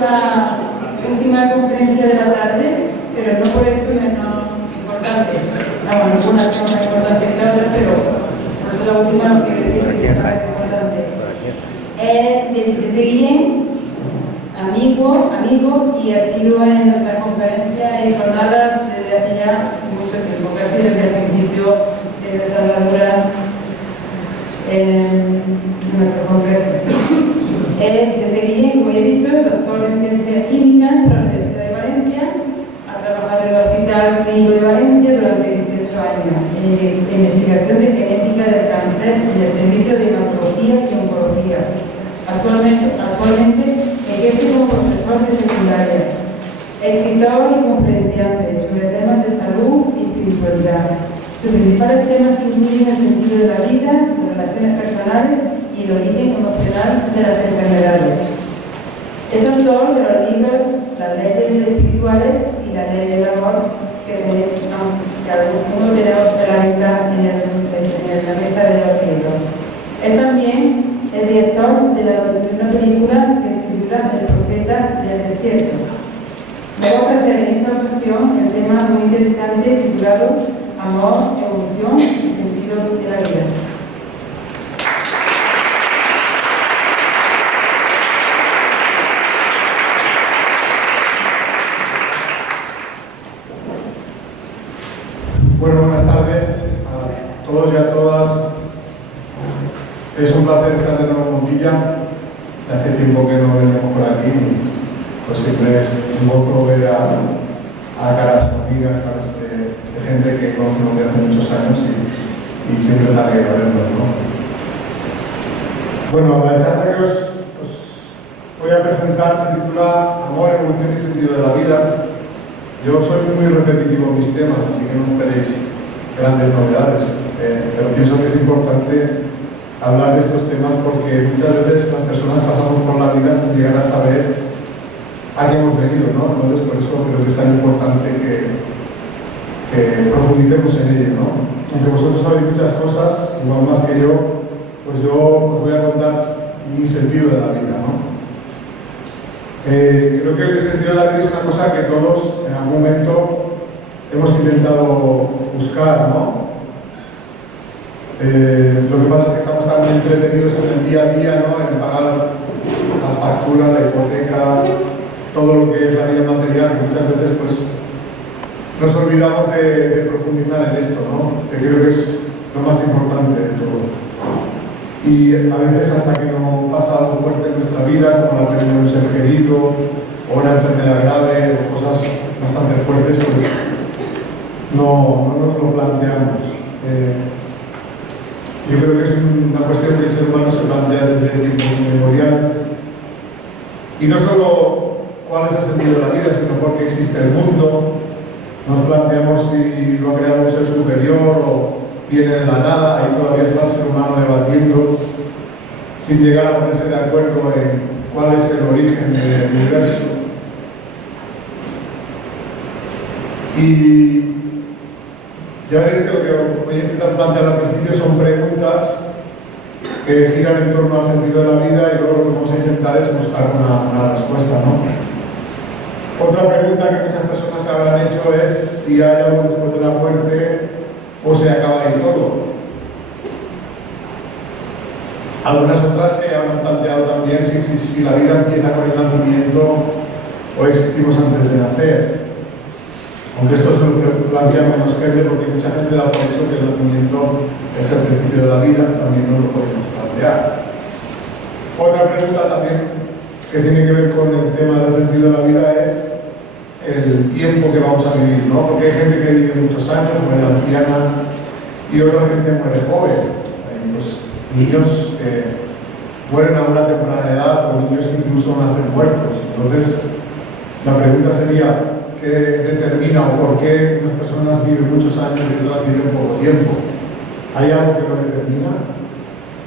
la última conferencia de la tarde, pero no por eso menos importante. Algunas son más importantes que otras, pero por eso la última no quiere decir que sea más importante. Es de Vicente Guillén, amigo, y ha sido en nuestras conferencias y jornadas desde hace ya mucho tiempo, casi desde el principio de nuestra andadura en nuestro congreso. Desde Guillén, como ya he dicho, es doctor en Ciencias Químicas por la Universidad de Valencia, ha trabajado en el Hospital Clínico de Valencia durante 18 años en investigación de genética del cáncer en el servicio de hematología y oncología. Actualmente ejerce como profesor de secundaria, escritor y conferenciante sobre temas de salud y espiritualidad. Sus principales temas incluyen el sentido de la vida, las relaciones personales y el origen emocional de las enfermedades. Es autor de los libros Las leyes espirituales y La ley del amor, que tenéis, que alguno tenemos en la venta en la mesa de los libros. Es también el director de una película que se titula El profeta del desierto. Me voy a ofrecer en esta ocasión el tema muy interesante titulado Amor, evolución y sentido de la vida. Bueno, buenas tardes a todos y a todas. Es un placer estar de nuevo en Montilla. Hace tiempo que no venimos por aquí, pues siempre es un gozo ver a caras amigas, caras de gente que conocemos de hace muchos años y siempre da alegría verlos, ¿no? Bueno, la charla que os voy a presentar se titula Amor, evolución y sentido de la vida. Yo soy muy repetitivo en mis temas, así que no esperéis grandes novedades, pero pienso que es importante hablar de estos temas porque muchas veces las personas pasamos por la vida sin llegar a saber a qué hemos venido, ¿no? Entonces, por eso creo que es tan importante que profundicemos en ello, ¿no? Aunque vosotros sabéis muchas cosas, igual más que yo, pues yo os voy a contar mi sentido de la vida, ¿no? Creo que el sentido de la vida es una cosa que todos en algún momento hemos intentado buscar, ¿no? Lo que pasa es que estamos tan entretenidos en el día a día, ¿no? En pagar las facturas, la hipoteca, todo lo que es la vida material, que muchas veces pues nos olvidamos de profundizar en esto, ¿no? Que creo que es lo más importante de todo. Y a veces hasta que no pasa algo fuerte en nuestra vida, como la pérdida de un ser querido, o una enfermedad grave, o cosas bastante fuertes, pues no nos lo planteamos. Yo creo que es una cuestión que el ser humano se plantea desde tiempos inmemoriales. Y no solo cuál es el sentido de la vida, sino por qué existe el mundo. Nos planteamos si lo ha creado un ser superior o viene de la nada. Ahí todavía está el ser humano debatiendo, sin llegar a ponerse de acuerdo en cuál es el origen del universo. Y ya veréis que lo que voy a intentar plantear al principio son preguntas que giran en torno al sentido de la vida y luego lo que vamos a intentar es buscar una respuesta, ¿no? Otra pregunta que muchas personas se habrán hecho es si hay algo después de la muerte o se acaba ahí todo. Algunas otras se han planteado también si la vida empieza con el nacimiento o existimos antes de nacer. Aunque esto se lo plantea menos gente porque mucha gente da por hecho que el nacimiento es el principio de la vida, también no lo podemos plantear. Otra pregunta también que tiene que ver con el tema del sentido de la vida es el tiempo que vamos a vivir, ¿no? Porque hay gente que vive muchos años, muere anciana, y otra gente muere joven. Hay pues, niños que mueren a una temprana edad o niños que incluso nacen muertos. Entonces, la pregunta sería, ¿qué determina o por qué unas personas viven muchos años y otras viven poco tiempo? ¿Hay algo que lo determina?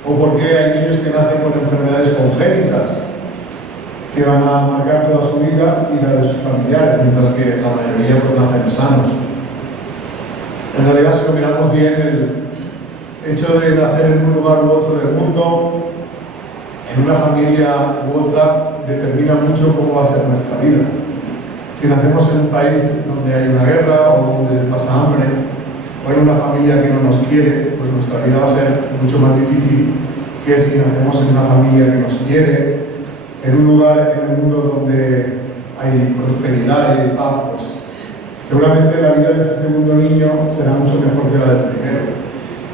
¿O por qué hay niños que nacen con enfermedades congénitas que van a marcar toda su vida y la de sus familiares, mientras que la mayoría pues nacen sanos? En realidad, si lo miramos bien, el hecho de nacer en un lugar u otro del mundo, en una familia u otra, determina mucho cómo va a ser nuestra vida. Si nacemos en un país donde hay una guerra o donde se pasa hambre, o en una familia que no nos quiere, pues nuestra vida va a ser mucho más difícil que si nacemos en una familia que nos quiere, en un lugar en el mundo donde hay prosperidad y hay paz, pues seguramente la vida de ese segundo niño será mucho mejor que la del primero.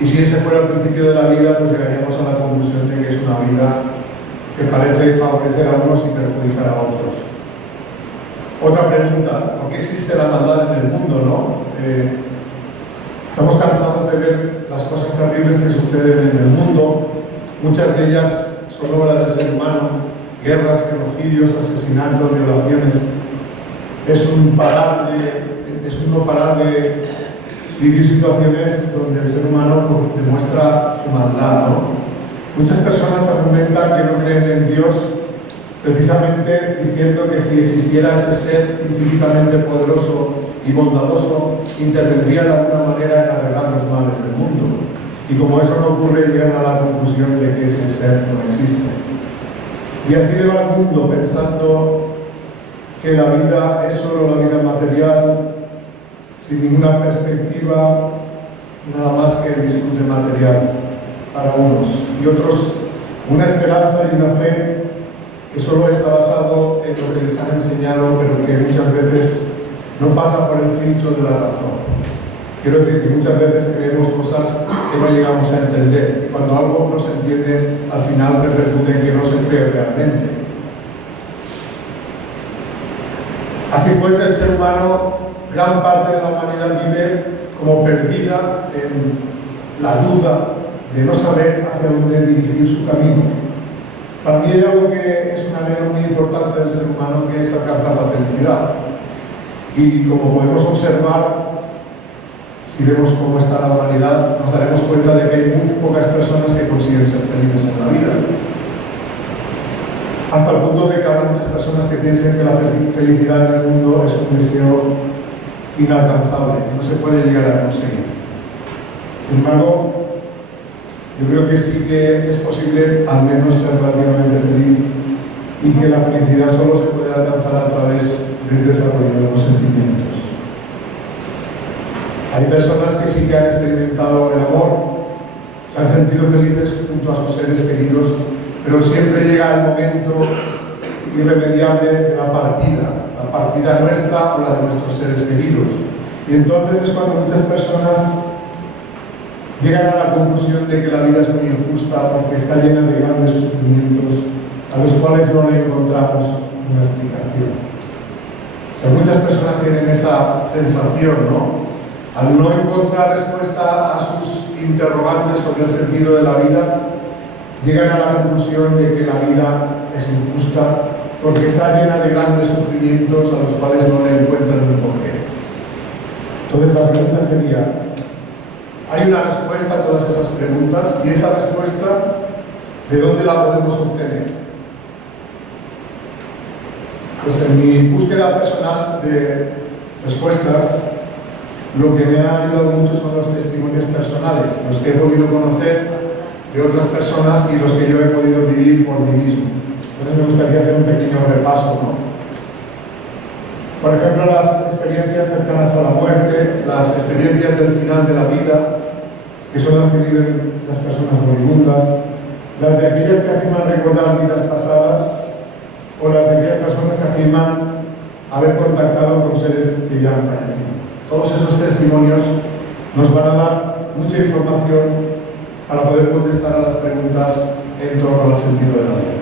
Y si ese fuera el principio de la vida, pues llegaríamos a la conclusión de que es una vida que parece favorecer a unos y perjudicar a otros. Otra pregunta, ¿por qué existe la maldad en el mundo, no? Estamos cansados de ver las cosas terribles que suceden en el mundo. Muchas de ellas son obra del ser humano, guerras, genocidios, asesinatos, violaciones. Es un no parar de vivir situaciones donde el ser humano pues, demuestra su maldad, ¿no? Muchas personas argumentan que no creen en Dios precisamente diciendo que si existiera ese ser infinitamente poderoso y bondadoso, intervendría de alguna manera en arreglar los males del mundo. Y como eso no ocurre, llegan a la conclusión de que ese ser no existe. Y así va el mundo pensando que la vida es solo la vida material, sin ninguna perspectiva, nada más que el disfrute material para unos. Y otros, una esperanza y una fe que solo está basado en lo que les han enseñado, pero que muchas veces no pasa por el filtro de la razón. Quiero decir que muchas veces creemos cosas que no llegamos a entender, y cuando algo no se entiende, al final repercute en que no se cree realmente. Así pues, el ser humano, gran parte de la humanidad vive como perdida en la duda de no saber hacia dónde dirigir su camino. Para mí hay algo que es un anhelo muy importante del ser humano, que es alcanzar la felicidad. Y como podemos observar, si vemos cómo está la humanidad, nos daremos cuenta de que hay muy pocas personas que consiguen ser felices en la vida. Hasta el punto de que habrá muchas personas que piensen que la felicidad en el mundo es un deseo inalcanzable, que no se puede llegar a conseguir. Sin embargo, yo creo que sí que es posible al menos ser relativamente feliz, y que la felicidad solo se puede alcanzar a través del desarrollo de los sentimientos. Hay personas que sí que han experimentado el amor, se han sentido felices junto a sus seres queridos, pero siempre llega el momento irremediable de la partida nuestra o la de nuestros seres queridos. Y entonces es cuando muchas personas llegan a la conclusión de que la vida es muy injusta porque está llena de grandes sufrimientos a los cuales no le encontramos una explicación. O sea, muchas personas tienen esa sensación, ¿no? Al no encontrar respuesta a sus interrogantes sobre el sentido de la vida, llegan a la conclusión de que la vida es injusta porque está llena de grandes sufrimientos a los cuales no le encuentran el porqué. Entonces la pregunta sería, ¿hay una respuesta a todas esas preguntas? Y esa respuesta, ¿de dónde la podemos obtener? Pues en mi búsqueda personal de respuestas, lo que me ha ayudado mucho son los testimonios personales, los que he podido conocer de otras personas y los que yo he podido vivir por mí mismo. Entonces me gustaría hacer un pequeño repaso, ¿no? Por ejemplo, las experiencias cercanas a la muerte, las experiencias del final de la vida, que son las que viven las personas moribundas, las de aquellas que afirman recordar vidas pasadas, o las de aquellas personas que afirman haber contactado con seres que ya han fallecido. Todos esos testimonios nos van a dar mucha información para poder contestar a las preguntas en torno al sentido de la vida.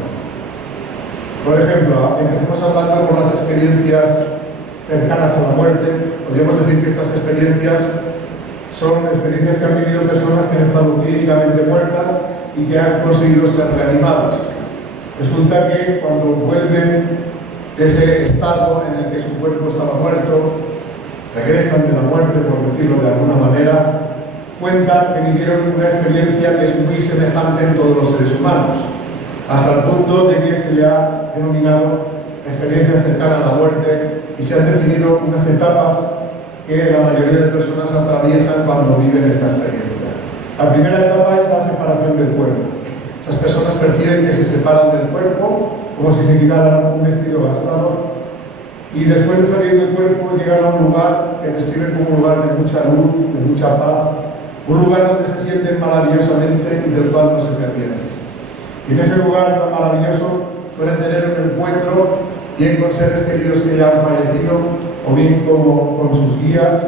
Por ejemplo, empecemos hablando por las experiencias cercanas a la muerte. Podríamos decir que estas experiencias son experiencias que han vivido personas que han estado clínicamente muertas y que han conseguido ser reanimadas. Resulta que cuando vuelven de ese estado en el que su cuerpo estaba muerto, regresan de la muerte, por decirlo de alguna manera, cuentan que vivieron una experiencia que es muy semejante en todos los seres humanos, hasta el punto de que se le ha denominado experiencia cercana a la muerte y se han definido unas etapas que la mayoría de personas atraviesan cuando viven esta experiencia. La primera etapa es la separación del cuerpo. Esas personas perciben que se separan del cuerpo como si se quitara un vestido gastado, y después de salir del cuerpo llegan a un lugar que describen como un lugar de mucha luz, de mucha paz, un lugar donde se sienten maravillosamente y del cual no se pierden. Y en ese lugar tan maravilloso suelen tener un encuentro bien con seres queridos que ya han fallecido o bien con sus guías.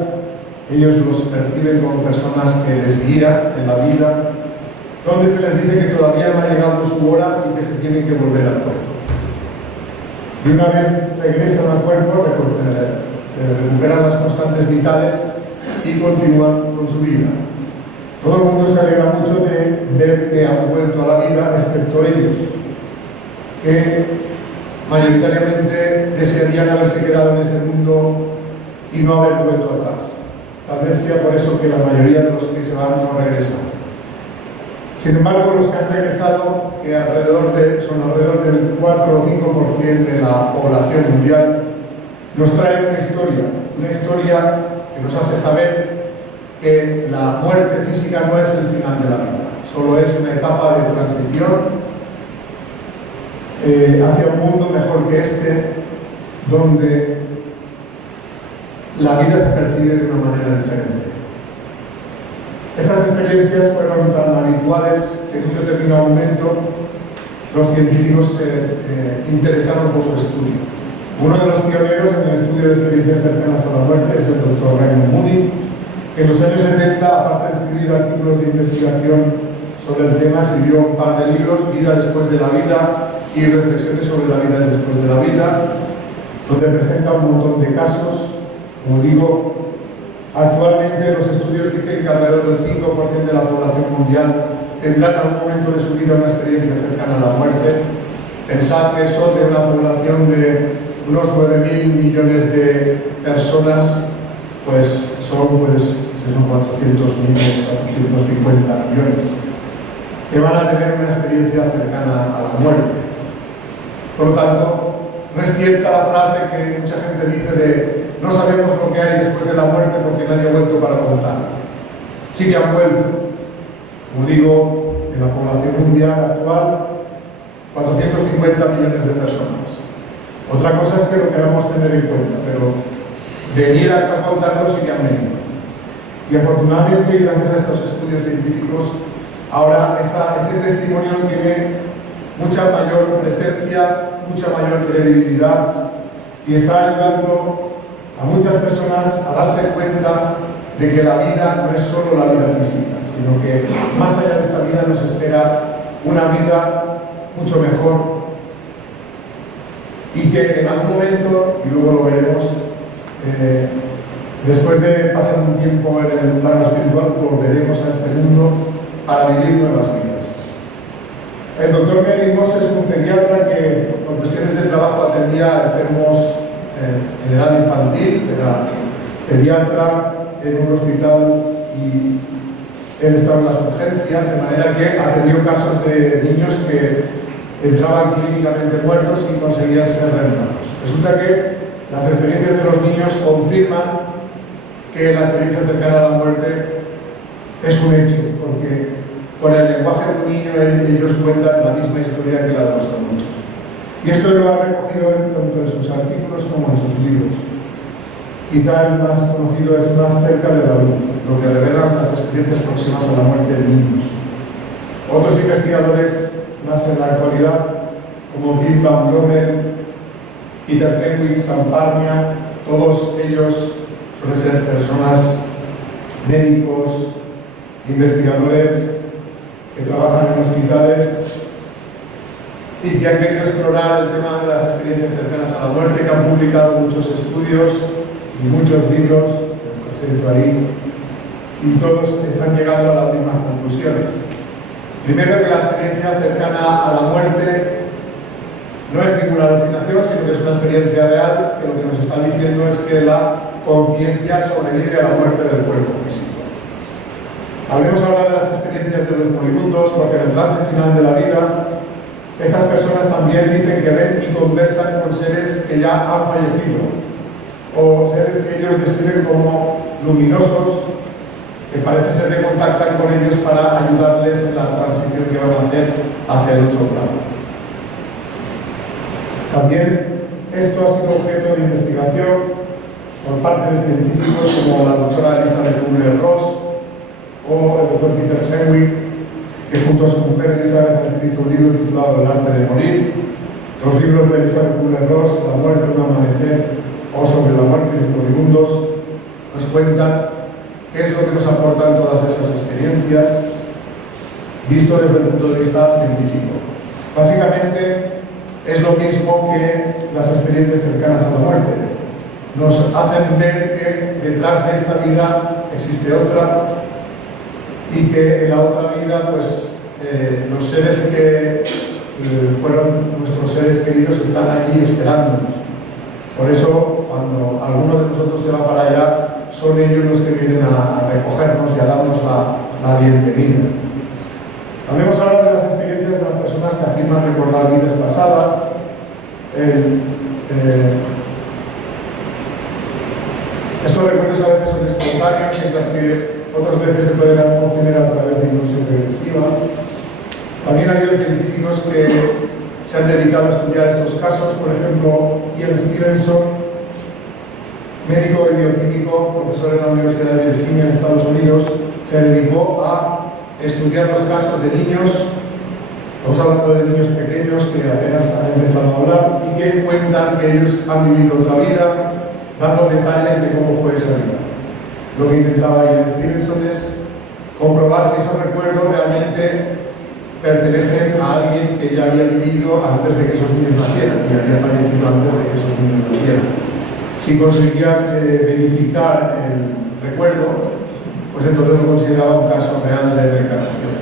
Ellos los perciben como personas que les guían en la vida, donde se les dice que todavía no ha llegado su hora y que se tienen que volver al cuerpo. Y una vez regresan al cuerpo, recuperan las constantes vitales y continúan con su vida. Todo el mundo se alegra mucho de ver que han vuelto a la vida, excepto ellos, que mayoritariamente desearían haberse quedado en ese mundo y no haber vuelto atrás. Tal vez sea por eso que la mayoría de los que se van no regresan. Sin embargo, los que han regresado, que son alrededor del 4 o 5% de la población mundial, nos traen una historia que nos hace saber que la muerte física no es el final de la vida, solo es una etapa de transición hacia un mundo mejor que este, donde la vida se percibe de una manera diferente. Estas experiencias fueron tan habituales que en un determinado momento los científicos se interesaron por su estudio. Uno de los pioneros en el estudio de experiencias cercanas a la muerte es el Dr. Raymond Moody, que en los años 70, aparte de escribir artículos de investigación sobre el tema, escribió un par de libros, Vida después de la vida y Reflexiones sobre la vida después de la vida, donde presenta un montón de casos. Como digo, actualmente los estudios dicen que alrededor del 5% de la población mundial tendrá en algún momento de su vida una experiencia cercana a la muerte. Pensad que eso de una población de unos 9.000 millones de personas, pues son 400.000, 450 millones, que van a tener una experiencia cercana a la muerte. Por lo tanto, no es cierta la frase que mucha gente dice de no sabemos lo que hay después de la muerte porque nadie ha vuelto para contar. Sí que han vuelto. Como digo, en la población mundial actual, 450 millones de personas. Otra cosa es que lo queramos tener en cuenta, pero venir a contarlo sí que han venido. Y afortunadamente, y gracias a estos estudios científicos, ahora ese testimonio tiene mucha mayor presencia, mucha mayor credibilidad y está ayudando a muchas personas a darse cuenta de que la vida no es solo la vida física, sino que más allá de esta vida nos espera una vida mucho mejor y que en algún momento, y luego lo veremos, después de pasar un tiempo en el plano espiritual, volveremos a este mundo para vivir nuevas vidas. El doctor Mary Moss es un pediatra que, por cuestiones de trabajo, atendía a enfermos en edad infantil, era pediatra en un hospital y él estaba en las urgencias, de manera que atendió casos de niños que entraban clínicamente muertos y conseguían ser reanimados. Resulta que las experiencias de los niños confirman que la experiencia cercana a la muerte es un hecho, porque con el lenguaje de un niño ellos cuentan la misma historia que la de los adultos. Y esto lo ha recogido tanto en sus artículos como en sus libros. Quizá el más conocido es Más cerca de la luz, lo que revelan las experiencias próximas a la muerte de niños. Otros investigadores más en la actualidad, como Bill Van Blommel, Peter Fenwick, Sam Parnia, todos ellos suelen ser personas, médicos, investigadores que trabajan en hospitales y que han querido explorar el tema de las experiencias cercanas a la muerte, que han publicado muchos estudios y muchos libros, los presento ahí, y todos están llegando a las mismas conclusiones. Primero, que la experiencia cercana a la muerte no es ninguna alucinación, sino que es una experiencia real, que lo que nos está diciendo es que la conciencia sobrevive a la muerte del cuerpo físico. Hablemos ahora de las experiencias de los moribundos, porque en el trance final de la vida, estas personas también dicen que ven y conversan con seres que ya han fallecido, o seres que ellos describen como luminosos, que parece ser que contactan con ellos para ayudarles en la transición que van a hacer hacia el otro plano. También esto ha sido objeto de investigación por parte de científicos como la doctora Elizabeth Kubler-Ross o el doctor Peter Fenwick, que junto a su mujer Elizabeth han escrito un libro titulado El arte de morir. Los libros de Elizabeth Kubler-Ross, La muerte de un amanecer o Sobre la muerte y los moribundos, nos cuentan qué es lo que nos aportan todas esas experiencias visto desde el punto de vista científico. Básicamente es lo mismo que las experiencias cercanas a la muerte. Nos hacen ver que detrás de esta vida existe otra y que en la otra vida pues, los seres que fueron nuestros seres queridos están allí esperándonos. Por eso, cuando alguno de nosotros se va para allá, son ellos los que vienen a recogernos y a darnos la bienvenida. Hablemos ahora de las experiencias de las personas que afirman recordar vidas pasadas. Estos recuerdos a veces son espontáneos, mientras que otras veces se pueden obtener a través de hipnosis regresiva. También ha habido científicos que se han dedicado a estudiar estos casos, por ejemplo, Ian Stevenson, médico y bioquímico, profesor en la Universidad de Virginia en Estados Unidos, se dedicó a estudiar los casos de niños, estamos hablando de niños pequeños que apenas han empezado a hablar y que cuentan que ellos han vivido otra vida, dando detalles de cómo fue esa vida. Lo que intentaba Ian Stevenson es comprobar si esos recuerdos realmente pertenecen a alguien que ya había vivido antes de que esos niños nacieran y había fallecido antes de que esos niños nacieran. Si conseguía verificar el recuerdo, pues entonces lo consideraba un caso real de reencarnación.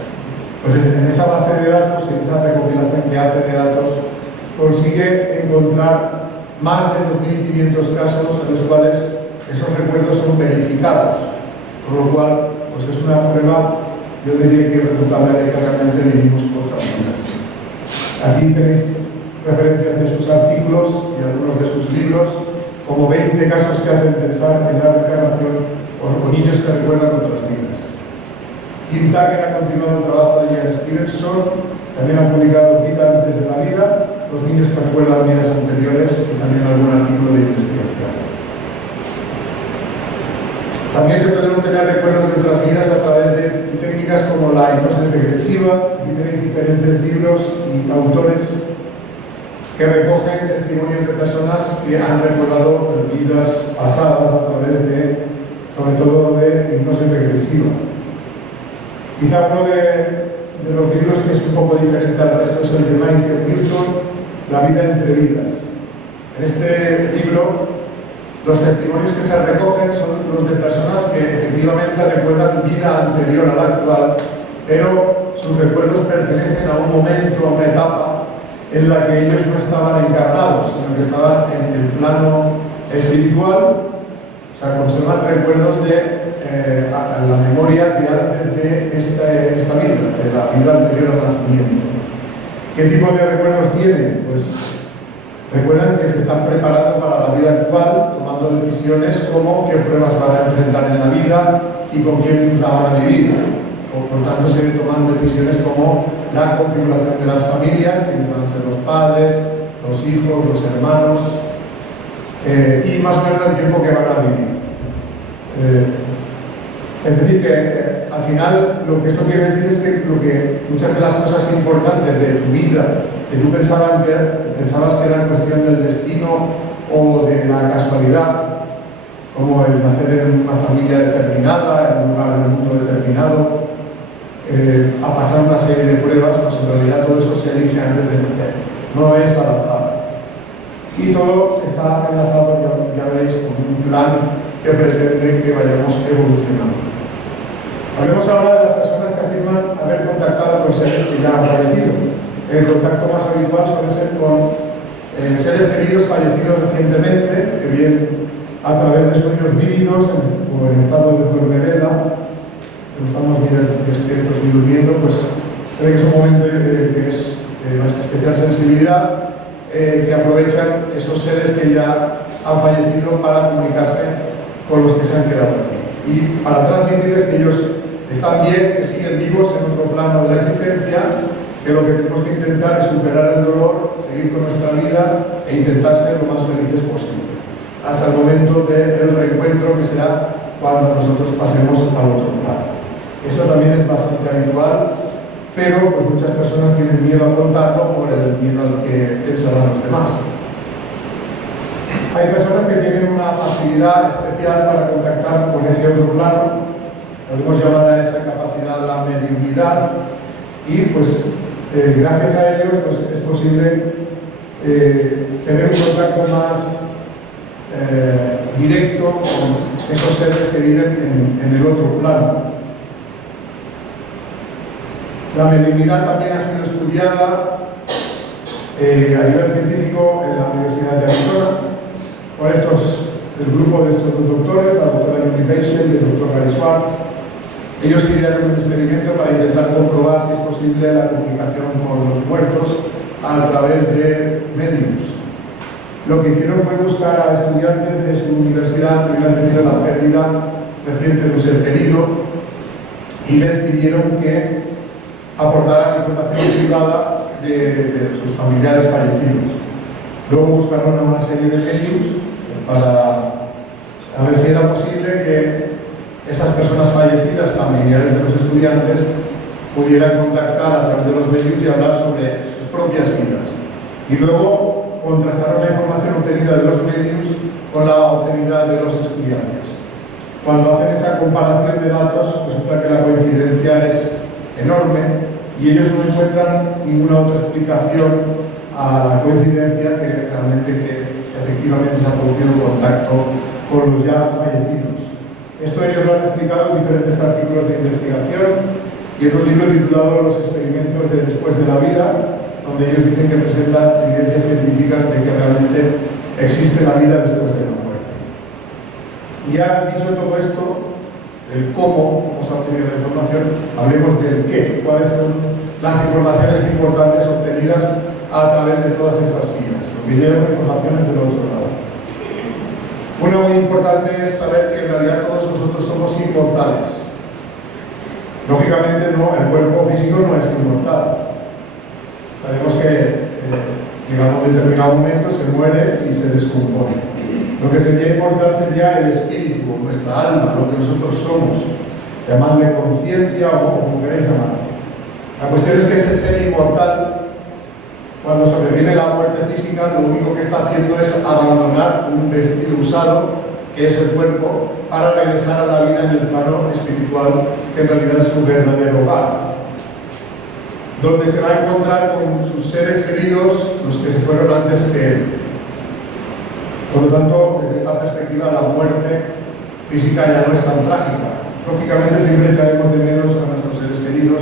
Pues en esa base de datos, en esa recopilación que hace de datos, consigue encontrar más de 2.500 casos en los cuales esos recuerdos son verificados, con lo cual pues es una prueba, yo diría que irrefutable, de que realmente vivimos otras vidas. Aquí tenéis referencias de sus artículos y algunos de sus libros, como 20 casos que hacen pensar en la reencarnación o niños que recuerdan otras vidas. Kim Tucker ha continuado el trabajo de Ian Stevenson, también ha publicado Vida antes de la vida, los niños que recuerdan vidas anteriores y también algún artículo de investigación. También se pueden obtener recuerdos de otras vidas a través de técnicas como la hipnosis regresiva. Aquí tenéis diferentes libros y autores que recogen testimonios de personas que han recordado vidas pasadas a través de, sobre todo, de hipnosis regresiva. Quizá uno de los libros que es un poco diferente al resto es el de Michael Newton, La vida entre vidas. En este libro, los testimonios que se recogen son los de personas que efectivamente recuerdan vida anterior a la actual, pero sus recuerdos pertenecen a un momento, a una etapa en la que ellos no estaban encarnados, sino que estaban en el plano espiritual, o sea, conservan recuerdos de la memoria de antes de esta vida, de la vida anterior al nacimiento. ¿Qué tipo de recuerdos tienen? Pues recuerdan que se están preparando para la vida actual, tomando decisiones como qué pruebas van a enfrentar en la vida y con quién la van a vivir. Por tanto, se toman decisiones como la configuración de las familias, quiénes van a ser los padres, los hijos, los hermanos, y más o menos el tiempo que van a vivir. Es decir, que al final lo que esto quiere decir es que muchas de las cosas importantes de tu vida que tú pensabas que eran cuestión del destino o de la casualidad, como el nacer en una familia determinada, en un lugar del mundo determinado, a pasar una serie de pruebas, pues en realidad todo eso se elige antes de nacer, no es al azar. Y todo está enlazado, ya veréis, con un plan que pretende que vayamos evolucionando. Hablemos ahora de las personas que afirman haber contactado con seres que ya han fallecido. El contacto más habitual suele ser con seres queridos fallecidos recientemente, que bien a través de sueños vívidos o en estado de dormir vela, no estamos ni despiertos ni durmiendo, pues se ve que es un momento que es de una especial sensibilidad, que aprovechan esos seres que ya han fallecido para comunicarse con los que se han quedado aquí. Y para transmitirles que ellos están bien, que siguen vivos en otro plano de la existencia, que lo que tenemos que intentar es superar el dolor, seguir con nuestra vida e intentar ser lo más felices posible, hasta el momento del reencuentro, que será cuando nosotros pasemos al otro plano. Eso también es bastante habitual, pero pues muchas personas tienen miedo a contarlo por el miedo al que pensarán los demás. Hay personas que tienen una facilidad especial para contactar con ese otro plano, podemos llamar a esa capacidad la mediunidad, y pues gracias a ellos pues, es posible tener un contacto más directo con esos seres que viven en el otro plano. La mediunidad también ha sido estudiada a nivel científico en la Universidad de Arizona por el grupo de estos dos doctores, la doctora Julie Beisel y el doctor Gary Schwartz. Ellos idearon un experimento para intentar comprobar si es posible la comunicación con los muertos a través de mediums. Lo que hicieron fue buscar a estudiantes de su universidad que hubieran tenido la pérdida reciente de un ser querido y les pidieron que aportaran información privada de sus familiares fallecidos. Luego buscaron a una serie de mediums para ver si era posible que esas personas fallecidas, familiares de los estudiantes, pudieran contactar a través de los mediums y hablar sobre sus propias vidas. Y luego contrastaron la información obtenida de los mediums con la obtenida de los estudiantes. Cuando hacen esa comparación de datos, resulta que la coincidencia es enorme y ellos no encuentran ninguna otra explicación a la coincidencia que realmente efectivamente se ha producido contacto con los ya fallecidos. Esto ellos lo han explicado en diferentes artículos de investigación y en un libro titulado Los experimentos de después de la vida, donde ellos dicen que presentan evidencias científicas de que realmente existe la vida después de la muerte. Y ya dicho todo esto, el cómo hemos obtenido la información, hablemos del qué, cuáles son las informaciones importantes obtenidas a través de todas esas vías, lo que llevan informaciones del otro lado. Una muy importante es saber que en realidad todos nosotros somos inmortales. Lógicamente no, el cuerpo físico no es inmortal. Sabemos que llegado a un determinado momento se muere y se descompone. Lo que sería inmortal sería el espíritu, nuestra alma, lo que nosotros somos. Llamadle conciencia o como queréis llamarlo. La cuestión es que ese ser inmortal, cuando sobreviene la muerte física, lo único que está haciendo es abandonar un vestido usado, que es el cuerpo, para regresar a la vida en el plano espiritual, que en realidad es su verdadero hogar, donde se va a encontrar con sus seres queridos, los que se fueron antes que él. Por lo tanto, desde esta perspectiva, la muerte física ya no es tan trágica. Lógicamente siempre echaremos de menos a nuestros seres queridos,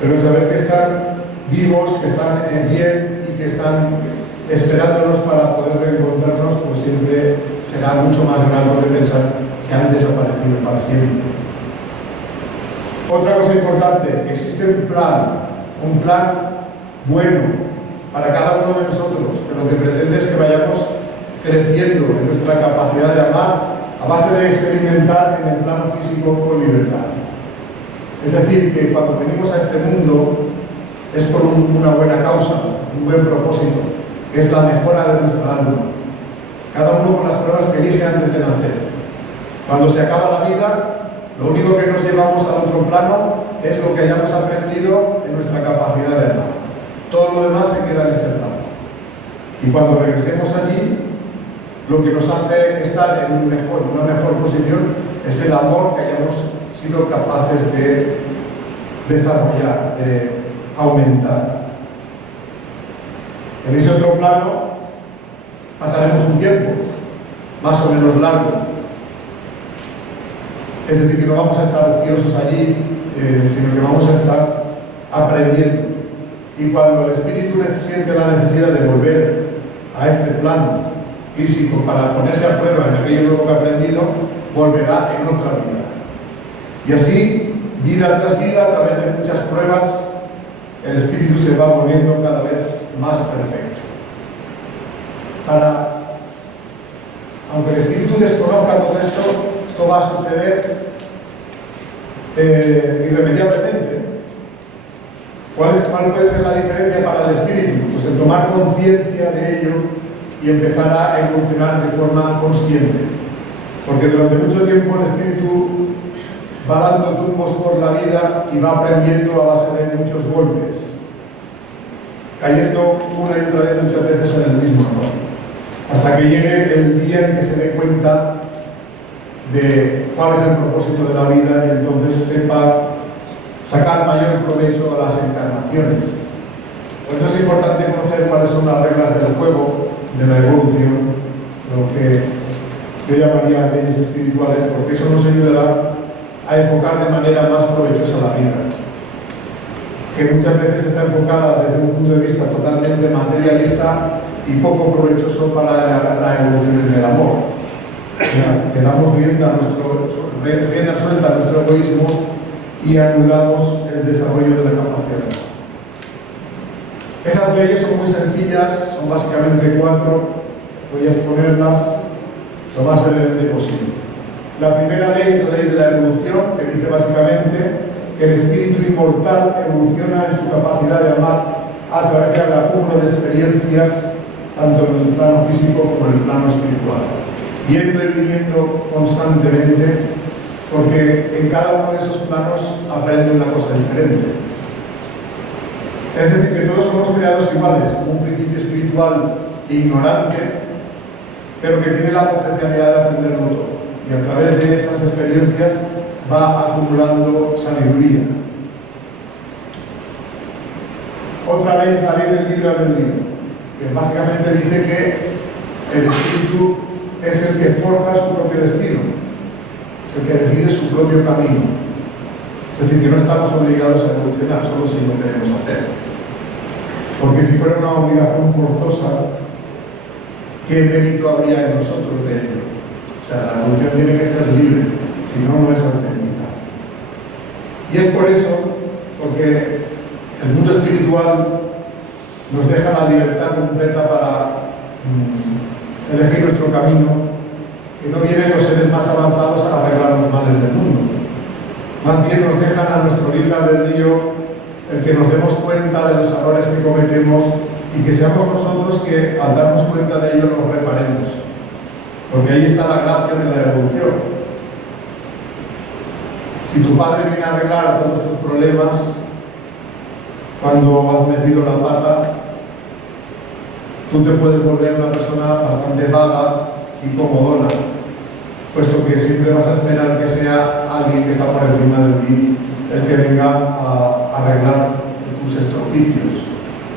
pero el saber que están vivos, que están bien y que están esperándonos para poder reencontrarnos, pues siempre será mucho más grato de pensar que han desaparecido para siempre. Otra cosa importante, existe un plan bueno para cada uno de nosotros, que lo que pretende es que vayamos creciendo en nuestra capacidad de amar a base de experimentar en el plano físico con libertad. Es decir, que cuando venimos a este mundo es por una buena causa, un buen propósito, que es la mejora de nuestra alma. Cada uno con las pruebas que elige antes de nacer. Cuando se acaba la vida, lo único que nos llevamos al otro plano es lo que hayamos aprendido en nuestra capacidad de amar. Todo lo demás se queda en este plano. Y cuando regresemos allí, lo que nos hace estar en una mejor posición es el amor que hayamos sido capaces de desarrollar, de aumentar. En ese otro plano pasaremos un tiempo más o menos largo. Es decir, que no vamos a estar ociosos allí, sino que vamos a estar aprendiendo. Y cuando el espíritu siente la necesidad de volver a este plano físico para ponerse a prueba en aquello nuevo que ha aprendido, volverá en otra vida. Y así, vida tras vida, a través de muchas pruebas, el espíritu se va volviendo cada vez más perfecto. Aunque el espíritu desconozca todo esto, esto va a suceder irremediablemente. ¿Cuál puede ser la diferencia para el espíritu? Pues el tomar conciencia de ello y empezar a evolucionar de forma consciente. Porque durante mucho tiempo el espíritu va dando tumbos por la vida y va aprendiendo a base de muchos golpes, cayendo una y otra vez muchas veces en el mismo error, hasta que llegue el día en que se dé cuenta de cuál es el propósito de la vida y entonces sepa sacar mayor provecho a las encarnaciones. Por eso es importante conocer cuáles son las reglas del juego, de la evolución, lo que yo llamaría leyes espirituales, porque eso nos ayudará a enfocar de manera más provechosa la vida, que muchas veces está enfocada desde un punto de vista totalmente materialista y poco provechoso para la evolución en el amor. Que damos rienda suelta a nuestro egoísmo y anulamos el desarrollo de la capacidad. Esas leyes son muy sencillas, son básicamente 4, voy a exponerlas lo más brevemente posible. La primera ley es la ley de la evolución, que dice básicamente que el espíritu inmortal evoluciona en su capacidad de amar a través del acúmulo de experiencias, tanto en el plano físico como en el plano espiritual, yendo y viniendo constantemente, porque en cada uno de esos planos aprende una cosa diferente. Es decir, que todos somos creados iguales, como un principio espiritual ignorante, pero que tiene la potencialidad de aprenderlo todo. Y a través de esas experiencias va acumulando sabiduría. Otra ley es la ley del libre albedrío, que básicamente dice que el espíritu es el que forja su propio destino, el que decide su propio camino. Es decir, que no estamos obligados a evolucionar, solo si lo queremos hacer. Porque si fuera una obligación forzosa, ¿qué mérito habría en nosotros de ello? O sea, la evolución tiene que ser libre, si no, no es auténtica. Y es por eso, porque el mundo espiritual nos deja la libertad completa para elegir nuestro camino, que no vienen los seres más avanzados a arreglar los males del mundo. Más bien nos dejan a nuestro libre albedrío el que nos demos cuenta de los errores que cometemos y que seamos nosotros que, al darnos cuenta de ello, los reparemos. Porque ahí está la gracia de la evolución. Si tu padre viene a arreglar todos tus problemas cuando has metido la pata, tú te puedes volver una persona bastante vaga y comodona, puesto que siempre vas a esperar que sea alguien que está por encima de ti el que venga a arreglar tus estropicios.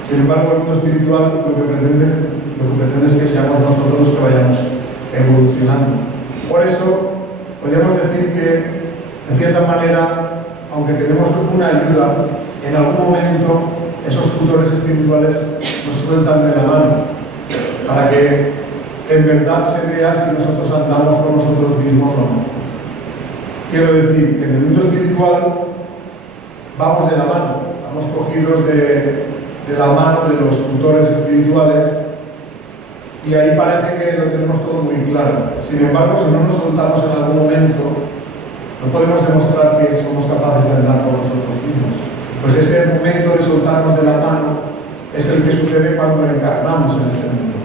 Sin embargo, el mundo espiritual lo que pretende es que seamos nosotros los que vayamos evolucionando. Por eso, podríamos decir que, en cierta manera, aunque tenemos una ayuda, en algún momento esos tutores espirituales nos sueltan de la mano para que en verdad se vea si nosotros andamos con nosotros mismos o no. Quiero decir que en el mundo espiritual vamos de la mano, vamos cogidos de la mano de los tutores espirituales y ahí parece que lo tenemos todo muy claro. Sin embargo, si no nos soltamos en algún momento, no podemos demostrar que somos capaces de andar por nosotros mismos. Pues ese momento de soltarnos de la mano es el que sucede cuando encarnamos en este mundo.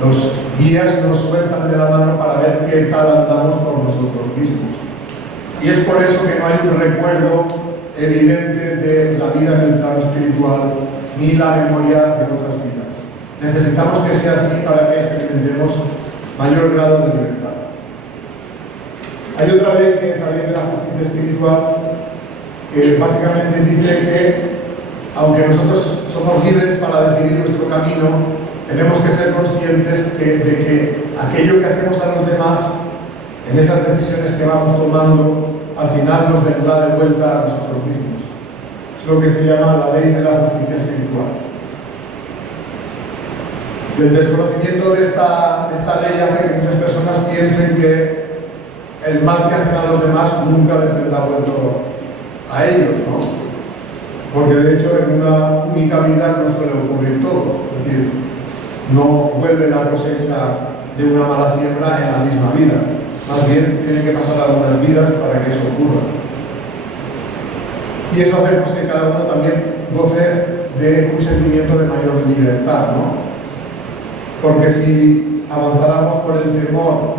Los guías nos sueltan de la mano para ver qué tal andamos por nosotros mismos. Y es por eso que no hay un recuerdo evidente de la vida en el plano espiritual ni la memoria de otras vidas. Necesitamos que sea así para que experimentemos mayor grado de libertad. Hay otra ley que es la ley de la justicia espiritual, que básicamente dice que, aunque nosotros somos libres para decidir nuestro camino, tenemos que ser conscientes de que aquello que hacemos a los demás, en esas decisiones que vamos tomando, al final nos vendrá de vuelta a nosotros mismos. Es lo que se llama la ley de la justicia espiritual. El desconocimiento de esta ley hace que muchas personas piensen que el mal que hacen a los demás nunca les vendrá vuelto a ellos, ¿no? Porque de hecho en una única vida no suele ocurrir todo. Es decir, no vuelve la cosecha de una mala siembra en la misma vida. Más bien tienen que pasar algunas vidas para que eso ocurra. Y eso hacemos que cada uno también goce de un sentimiento de mayor libertad, ¿no? Porque si avanzáramos por el temor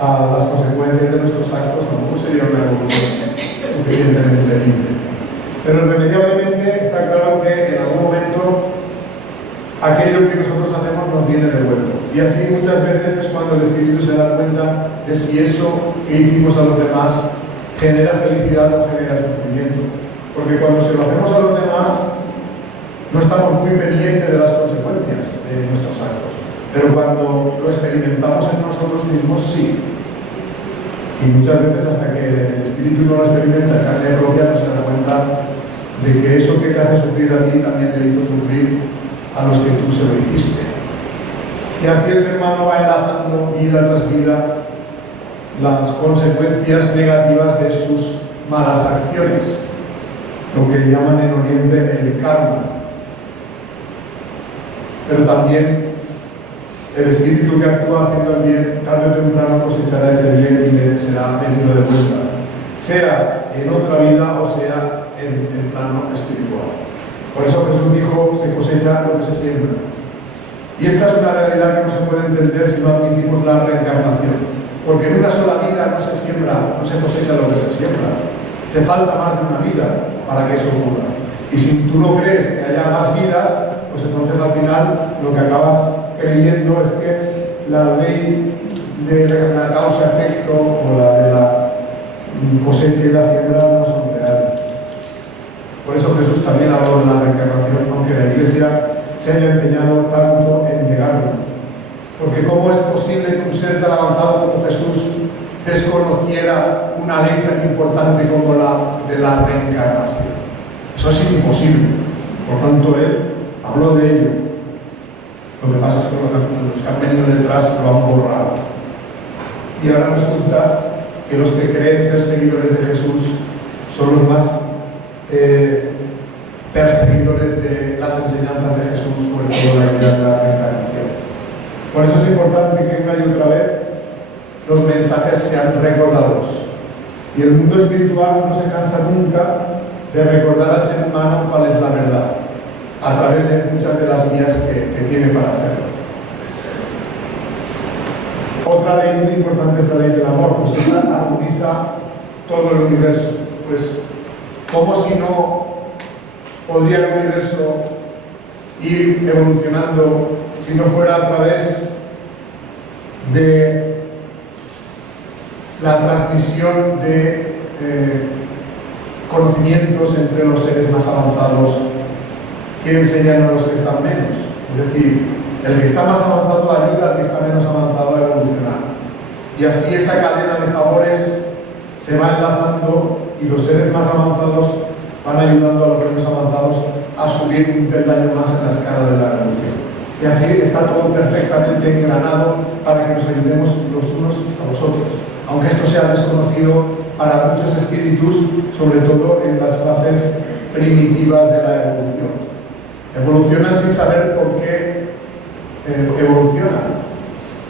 a las consecuencias de nuestros actos, tampoco sería una evolución suficientemente libre. Pero irremediablemente está claro que en algún momento aquello que nosotros hacemos nos viene devuelto. Y así muchas veces es cuando el Espíritu se da cuenta de si eso que hicimos a los demás genera felicidad o genera sufrimiento. Porque cuando se lo hacemos a los demás, no estamos muy pendientes de las consecuencias de nuestros actos. Pero cuando lo experimentamos en nosotros mismos, sí. Y muchas veces hasta que el Espíritu no lo experimenta en carne propia, no se da cuenta de que eso que te hace sufrir a ti también te hizo sufrir a los que tú se lo hiciste. Y así el ser humano va enlazando vida tras vida las consecuencias negativas de sus malas acciones, lo que llaman en Oriente el karma. Pero también el espíritu que actúa haciendo el bien, tarde o temprano cosechará ese bien y le será venido de vuelta, sea en otra vida o sea en el plano espiritual. Por eso Jesús dijo, se cosecha lo que se siembra. Y esta es una realidad que no se puede entender si no admitimos la reencarnación. Porque en una sola vida no se siembra, no se cosecha lo que se siembra. Hace falta más de una vida para que eso ocurra. Y si tú no crees que haya más vidas, pues entonces al final lo que acabas creyendo es que la ley de la causa-efecto o la de la cosecha y la siembra no son reales. Por eso Jesús también habló de la reencarnación, aunque la Iglesia se haya empeñado tanto en negarlo. Porque ¿cómo es posible que un ser tan avanzado como Jesús desconociera una ley tan importante como la de la reencarnación? Eso es imposible. Por tanto, Él habló de ello. Lo que pasa es que los que han venido detrás lo han borrado. Y ahora resulta que los que creen ser seguidores de Jesús son los más perseguidores de las enseñanzas de Jesús, sobre todo la idea de la reencarnación. Por eso es importante que una y otra vez los mensajes sean recordados. Y el mundo espiritual no se cansa nunca de recordar al ser humano cuál es la verdad, a través de muchas de las vías que tiene para hacerlo. Otra ley muy importante es la ley del amor, pues esta armoniza todo el universo. Pues, ¿cómo si no podría el universo ir evolucionando si no fuera a través de la transmisión de conocimientos entre los seres más avanzados que enseñan a los que están menos? Es decir, el que está más avanzado ayuda al que está menos avanzado a evolucionar. Y así esa cadena de favores se va enlazando y los seres más avanzados van ayudando a los menos avanzados a subir un peldaño más en la escala de la evolución. Y así está todo perfectamente engranado para que nos ayudemos los unos a los otros. Aunque esto sea desconocido para muchos espíritus, sobre todo en las fases primitivas de la evolución. Evolucionan sin saber por qué evolucionan.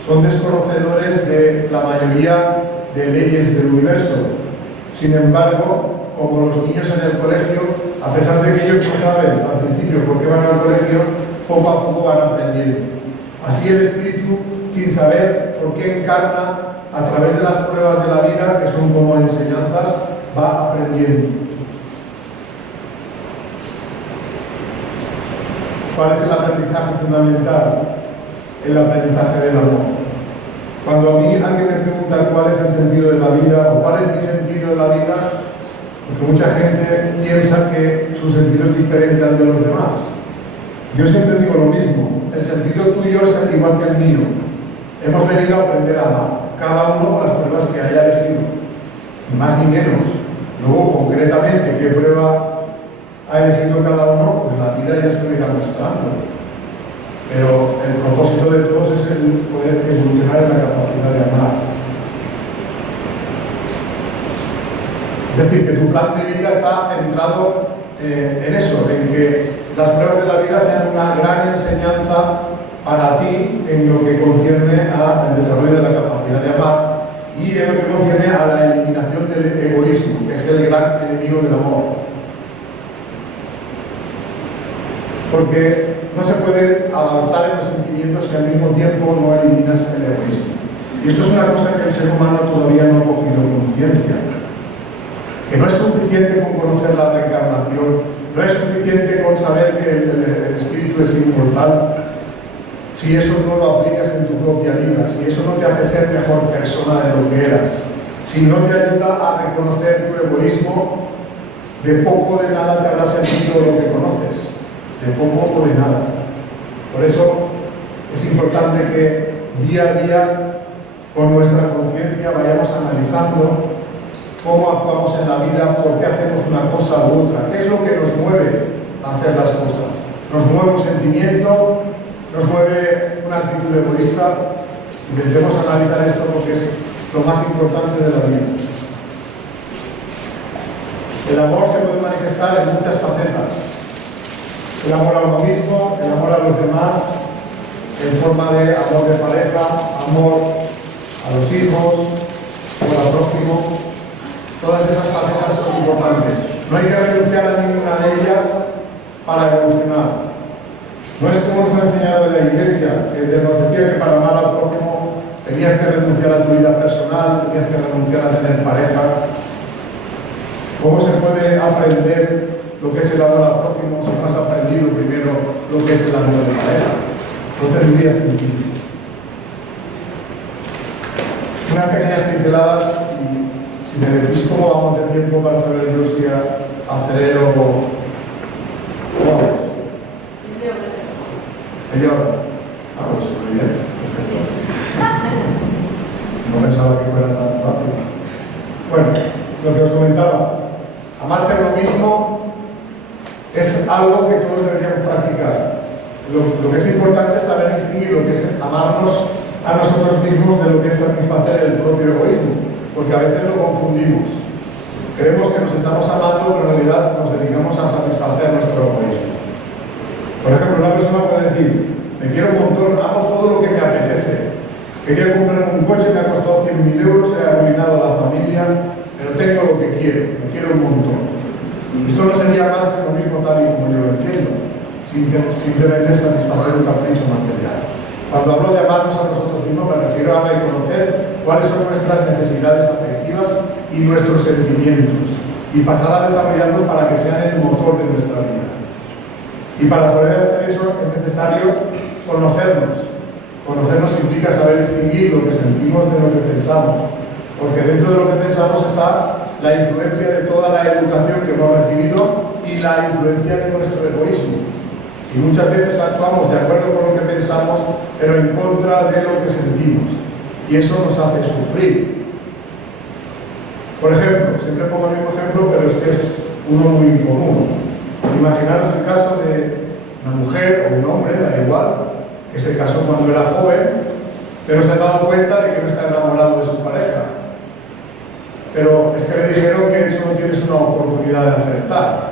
Son desconocedores de la mayoría de leyes del universo. Sin embargo, como los niños en el colegio, a pesar de que ellos no saben al principio por qué van al colegio, poco a poco van aprendiendo. Así el espíritu, sin saber por qué encarna, a través de las pruebas de la vida, que son como enseñanzas, va aprendiendo. ¿Cuál es el aprendizaje fundamental? El aprendizaje del amor. Cuando a mí alguien me pregunta cuál es el sentido de la vida o cuál es mi sentido de la vida, porque mucha gente piensa que su sentido es diferente al de los demás. Yo siempre digo lo mismo, el sentido tuyo es igual que el mío. Hemos venido a aprender a amar, cada uno con las pruebas que haya elegido, ni más ni menos. Luego, concretamente, qué prueba ha elegido cada uno, pues la vida ya se lo irá mostrando. Pero el propósito de todos es el poder evolucionar en la capacidad de amar. Es decir, que tu plan de vida está centrado en eso, en que las pruebas de la vida sean una gran enseñanza para ti en lo que concierne al desarrollo de la capacidad de amar y en lo que concierne a la eliminación del egoísmo, que es el gran enemigo del amor. Porque no se puede avanzar en los sentimientos si al mismo tiempo no eliminas el egoísmo. Y esto es una cosa que el ser humano todavía no ha cogido conciencia. Que no es suficiente con conocer la reencarnación, no es suficiente con saber que el espíritu es inmortal, si eso no lo aplicas en tu propia vida, si eso no te hace ser mejor persona de lo que eras, si no te ayuda a reconocer tu egoísmo, de poco o de nada te habrá servido lo que conoces, de poco o de nada. Por eso es importante que día a día, con nuestra conciencia, vayamos analizando cómo actuamos en la vida, por qué hacemos una cosa u otra, qué es lo que nos mueve a hacer las cosas. Nos mueve un sentimiento, nos mueve una actitud egoísta. Intentemos analizar esto porque es lo más importante de la vida. El amor se puede manifestar en muchas facetas. El amor a uno mismo, el amor a los demás, en forma de amor de pareja, amor a los hijos, amor al prójimo. Todas esas facetas son importantes. No hay que renunciar a ninguna de ellas para evolucionar. No es como nos ha enseñado en la Iglesia, que nos decía que para amar al prójimo tenías que renunciar a tu vida personal, tenías que renunciar a tener pareja. ¿Cómo se puede aprender lo que es el amor al prójimo si no has aprendido primero lo que es el amor de pareja? No tendría sentido. Unas pequeñas pinceladas, y si me decís cómo vamos de tiempo para saber yo si acelero o... ¿Cómo? ¿Media hora? Ah, pues muy bien, perfecto. No pensaba que fuera tan rápido. Bueno, lo que os comentaba, amarse a uno mismo es algo que todos deberíamos practicar. Lo que es importante es saber distinguir lo que es amarnos a nosotros mismos de lo que es satisfacer el propio egoísmo, porque a veces lo confundimos. Creemos que nos estamos amando, pero en realidad nos dedicamos a satisfacer nuestro egoísmo. Por ejemplo, una persona puede decir, me quiero un montón, amo todo lo que me apetece. Quería comprar un coche, me ha costado 100.000 euros, he arruinado a la familia, pero tengo lo que quiero, me quiero un montón. Esto no sería más que lo mismo tal y como yo lo entiendo, simplemente satisfacer un capricho material. Cuando hablo de amarnos a nosotros mismos, me refiero a reconocer cuáles son nuestras necesidades afectivas y nuestros sentimientos, y pasar a desarrollarlos para que sean el motor de nuestra vida. Y para poder hacer eso es necesario conocernos. Conocernos implica saber distinguir lo que sentimos de lo que pensamos, porque dentro de lo que pensamos está la influencia de toda la educación que hemos recibido y la influencia de nuestro egoísmo. Y muchas veces actuamos de acuerdo con lo que pensamos, pero en contra de lo que sentimos. Y eso nos hace sufrir. Por ejemplo, siempre pongo el mismo ejemplo, pero es que es uno muy común. Imaginaros el caso de una mujer o un hombre, da igual, que se casó cuando era joven, pero se ha dado cuenta de que no está enamorado de su pareja. Pero es que le dijeron que solo tienes una oportunidad de acertar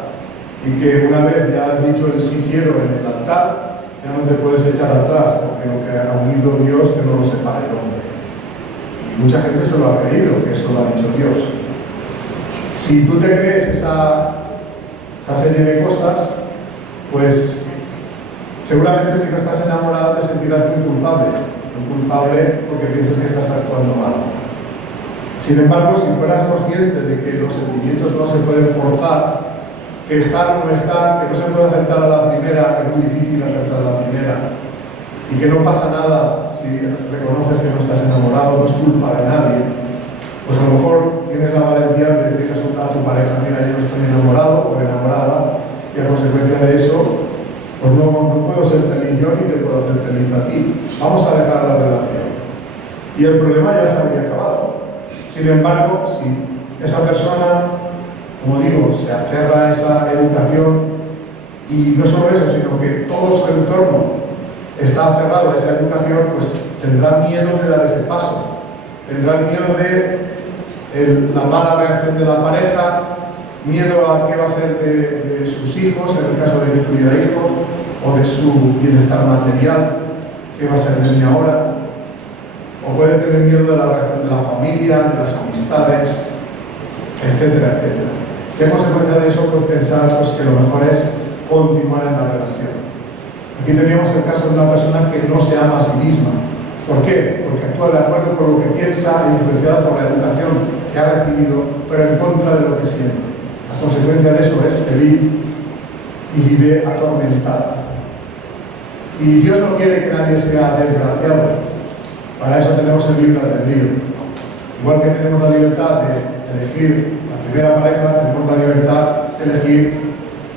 y que una vez ya has dicho el sí quiero en el altar, ya no te puedes echar atrás, porque lo que ha unido Dios que no lo separe el hombre. Y mucha gente se lo ha creído, que eso lo ha dicho Dios. Si tú te crees esa serie de cosas, pues seguramente si no estás enamorado te sentirás muy culpable porque piensas que estás actuando mal. Sin embargo, si fueras consciente de que los sentimientos no se pueden forzar, que estar o no estar, que no se puede aceptar a la primera, que es muy difícil aceptar a la primera, y que no pasa nada si reconoces que no estás enamorado, no es culpa de nadie, pues a lo mejor tienes la valentía de decir a tu pareja, mira, yo no estoy enamorado o enamorada, y a consecuencia de eso, pues no puedo ser feliz yo ni te puedo hacer feliz a ti. Vamos a dejar la relación. Y el problema ya se habría acabado. Sin embargo, si esa persona, como digo, se aferra a esa educación, y no solo eso, sino que todo su entorno está aferrado a esa educación, pues tendrá miedo de dar ese paso. Tendrá miedo de la mala reacción de la pareja, miedo a qué va a ser de sus hijos, en el caso de que tuviera hijos, o de su bienestar material, qué va a ser de mí ahora, o puede tener miedo de la reacción de la familia, de las amistades, etcétera, etcétera. ¿Qué consecuencia de eso? Pues pensar pues, que lo mejor es continuar en la relación. Aquí teníamos el caso de una persona que no se ama a sí misma. ¿Por qué? Porque actúa de acuerdo con lo que piensa, influenciada por la educación que ha recibido, pero en contra de lo que siente. A consecuencia de eso es feliz y vive atormentada. Y Dios no quiere que nadie sea desgraciado. Para eso tenemos el libre albedrío. Igual que tenemos la libertad de elegir la primera pareja, tenemos la libertad de elegir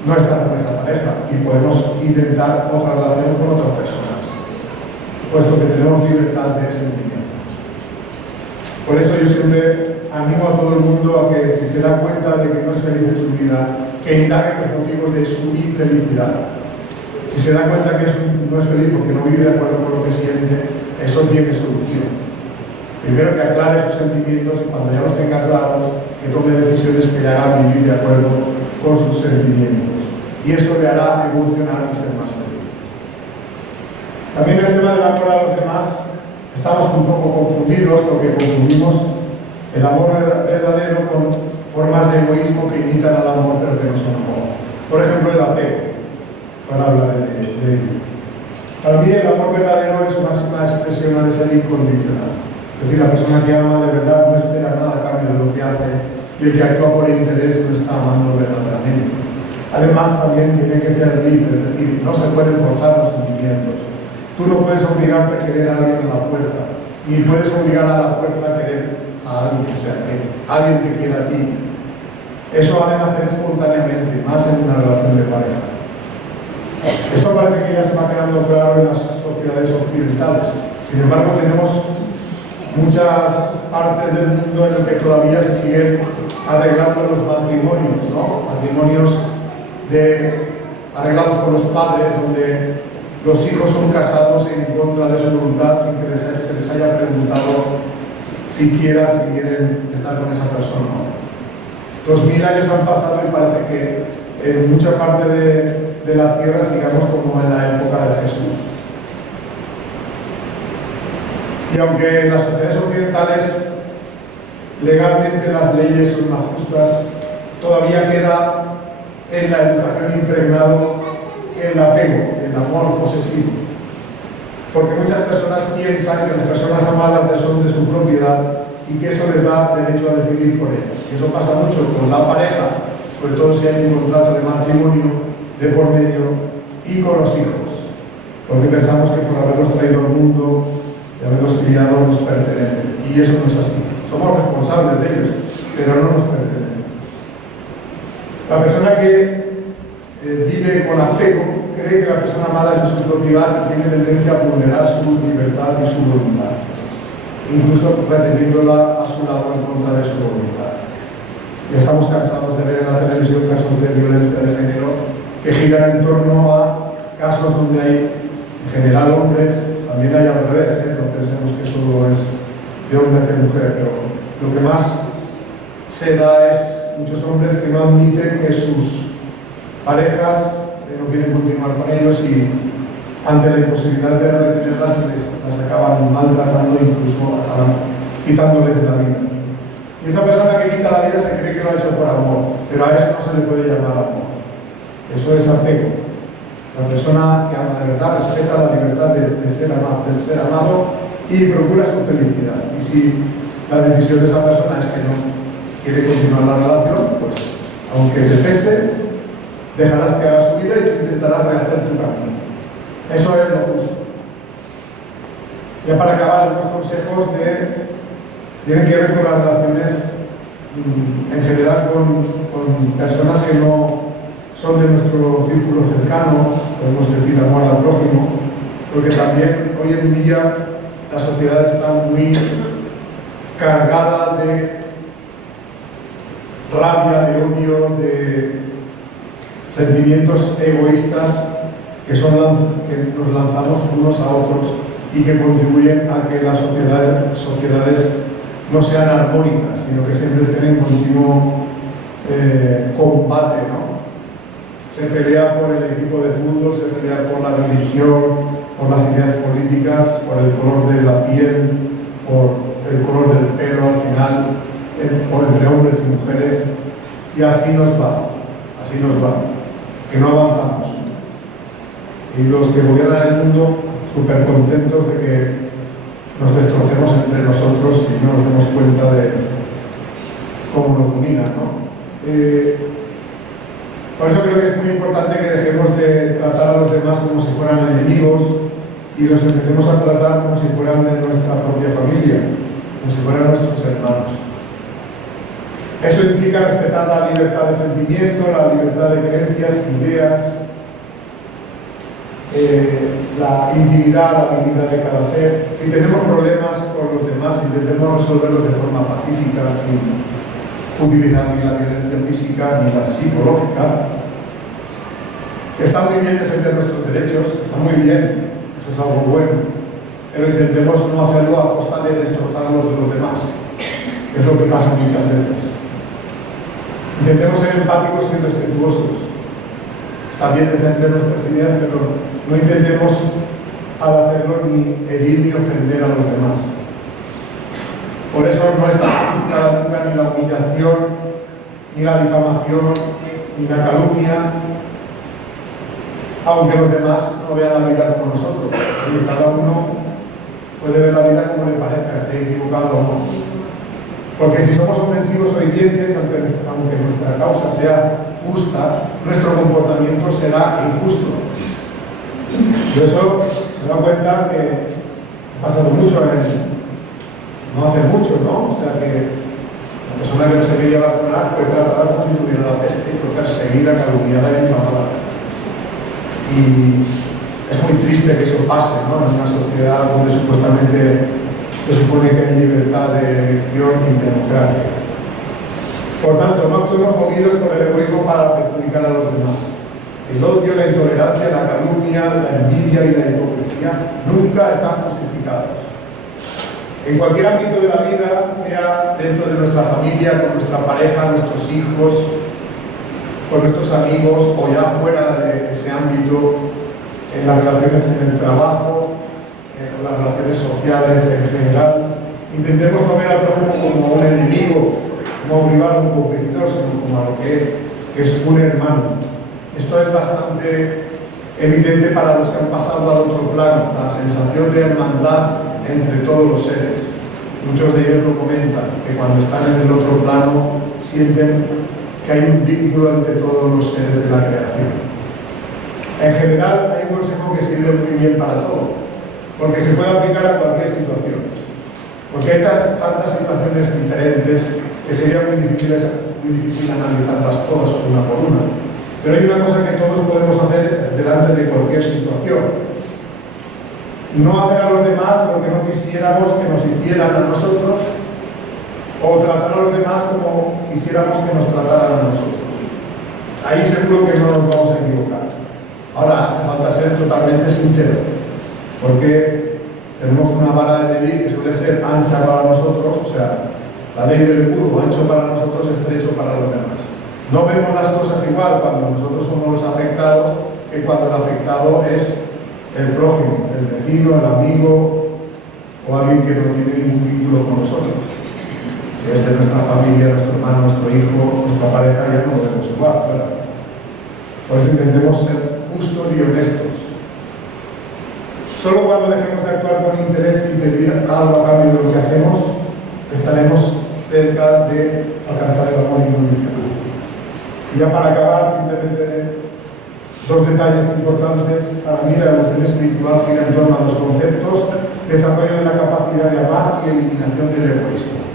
no estar con esa pareja y podemos intentar otra relación con otras personas, puesto que tenemos libertad de sentimientos. Por eso yo siempre animo a todo el mundo a que, si se da cuenta de que no es feliz en su vida, que indague los motivos de su infelicidad. Si se da cuenta que no es feliz porque no vive de acuerdo con lo que siente, eso tiene solución. Primero, que aclare sus sentimientos y cuando ya los tenga claros, que tome decisiones que le hagan vivir de acuerdo con sus sentimientos. Y eso le hará evolucionar y ser más feliz. También el tema del amor a los demás, estamos un poco confundidos porque confundimos el amor verdadero con formas de egoísmo que imitan al amor pero que no son amor. Por ejemplo, el apego, para hablar de ello. Para mí el amor verdadero es su máxima expresión de ser incondicional. Es decir, la persona que ama de verdad no espera nada a cambio de lo que hace y el que actúa por interés no está amando verdaderamente. Además, también tiene que ser libre, es decir, no se pueden forzar los sentimientos. Tú no puedes obligarte a querer a alguien a la fuerza, ni puedes obligar a la fuerza a querer a alguien, o sea, que alguien te quiera a ti. Eso ha de nacer espontáneamente, más en una relación de pareja. Esto parece que ya se va quedando claro en las sociedades occidentales. Sin embargo, tenemos muchas partes del mundo en el que todavía se siguen arreglando los matrimonios, ¿no? Matrimonios arreglados por los padres, donde los hijos son casados en contra de su voluntad sin que se les haya preguntado siquiera si quieren estar con esa persona. 2000 años han pasado y parece que en mucha parte de la tierra sigamos como en la época de Jesús. Y aunque en las sociedades occidentales legalmente las leyes son más justas, todavía queda en la educación impregnado el apego, el amor posesivo. Porque muchas personas piensan que las personas amadas son de su propiedad y que eso les da derecho a decidir por ellas. Y eso pasa mucho con la pareja, sobre todo si hay un contrato de matrimonio de por medio, y con los hijos. Porque pensamos que por haberlos traído al mundo y haberlos criado nos pertenecen. Y eso no es así. Somos responsables de ellos, pero no nos pertenecen. La persona que vive con apego cree que la persona amada es de su propiedad y tiene tendencia a vulnerar su libertad y su voluntad, incluso reteniéndola a su lado en contra de su voluntad. Ya estamos cansados de ver en la televisión casos de violencia de género que giran en torno a casos donde hay, en general, hombres, también hay al revés, no pensemos que solo es de hombres y mujeres, pero lo que más se da es muchos hombres que no admiten que sus parejas no quieren continuar con ellos y ante la imposibilidad de retenerlas las acaban maltratando e incluso acaban quitándoles la vida. Y esa persona que quita la vida se cree que lo ha hecho por amor, pero a eso no se le puede llamar amor. Eso es apego. La persona que ama de verdad respeta la libertad del ser amado y procura su felicidad. Y si la decisión de esa persona es que no quiere continuar la relación, pues aunque te pese, dejarás que haga su vida y tú intentarás rehacer tu camino. Eso es lo justo. Ya para acabar, algunos consejos tienen que ver con las relaciones en general con personas que no son de nuestro círculo cercano, podemos decir amor al prójimo, porque también hoy en día la sociedad está muy cargada de rabia, de odio, de sentimientos egoístas que nos lanzamos unos a otros y que contribuyen a que las sociedades no sean armónicas, sino que siempre estén en continuo combate, ¿no? Se pelea por el equipo de fútbol, se pelea por la religión, por las ideas políticas, por el color de la piel, por el color del pelo al final, por entre hombres y mujeres, y así nos va, que no avanzamos. Y los que gobiernan el mundo súper contentos de que nos destrocemos entre nosotros y no nos demos cuenta de cómo nos dominan, ¿no? Por eso creo que es muy importante que dejemos de tratar a los demás como si fueran enemigos y los empecemos a tratar como si fueran de nuestra propia familia, como si fueran nuestros hermanos. Eso implica respetar la libertad de sentimiento, la libertad de creencias, ideas, la intimidad, la dignidad de cada ser. Si tenemos problemas con los demás, intentemos resolverlos de forma pacífica, sin utilizar ni la violencia física ni la psicológica. Está muy bien defender nuestros derechos, está muy bien, eso es algo bueno, pero intentemos no hacerlo a costa de destrozar los de los demás, es lo que pasa muchas veces. Intentemos ser empáticos y respetuosos. Está bien defender nuestras ideas, pero no intentemos al hacerlo ni herir ni ofender a los demás. Por eso no está justificada nunca ni la humillación, ni la difamación, ni la calumnia, aunque los demás no vean la vida como nosotros. Y cada uno puede ver la vida como le parezca, esté equivocado o no. Porque si somos ofensivos o hirientes, aunque nuestra causa sea justa, nuestro comportamiento será injusto. Yo eso me he dado cuenta que ha pasado mucho no hace mucho, ¿no? O sea que la persona que no se quería vacunar fue tratada como si tuviera la peste, fue perseguida, calumniada y difamada. Y es muy triste que eso pase, ¿no? En una sociedad donde supuestamente se supone que hay libertad de elección y democracia. Por tanto, no actuemos movidos por el egoísmo para perjudicar a los demás. El odio, la intolerancia, la calumnia, la envidia y la hipocresía nunca están justificados. En cualquier ámbito de la vida, sea dentro de nuestra familia, con nuestra pareja, nuestros hijos, con nuestros amigos o ya fuera de ese ámbito, en las relaciones en el trabajo, en las relaciones sociales en general, intentemos no ver al prójimo como un enemigo, como un rival, un competidor, sino como a lo que es un hermano. Esto es bastante evidente para los que han pasado al otro plano, la sensación de hermandad entre todos los seres. Muchos de ellos lo comentan, que cuando están en el otro plano sienten que hay un vínculo entre todos los seres de la creación. En general hay un consejo que sirve muy bien para todo, porque se puede aplicar a cualquier situación. Porque hay tantas situaciones diferentes que sería muy difícil analizarlas todas una por una. Pero hay una cosa que todos podemos hacer delante de cualquier situación. No hacer a los demás lo que no quisiéramos que nos hicieran a nosotros, o tratar a los demás como quisiéramos que nos trataran a nosotros. Ahí seguro que no nos vamos a equivocar. Ahora hace falta ser totalmente sincero, porque tenemos una vara de medir que suele ser ancha para nosotros, o sea, la ley del curvo, ancho para nosotros, estrecho para los demás. No vemos las cosas igual cuando nosotros somos los afectados que cuando el afectado es el prójimo, el vecino, el amigo o alguien que no tiene ningún vínculo con nosotros. Si es de nuestra familia, nuestro hermano, nuestro hijo, nuestra pareja, ya no lo vemos igual, ¿verdad? Por eso intentemos ser justos y honestos. Solo cuando dejemos de actuar con interés y pedir algo a cambio de lo que hacemos, estaremos cerca de alcanzar el amor incondicional. Y ya para acabar, simplemente dos detalles importantes. Para mí la evolución espiritual gira en torno a dos conceptos: desarrollo de la capacidad de amar y eliminación del egoísmo.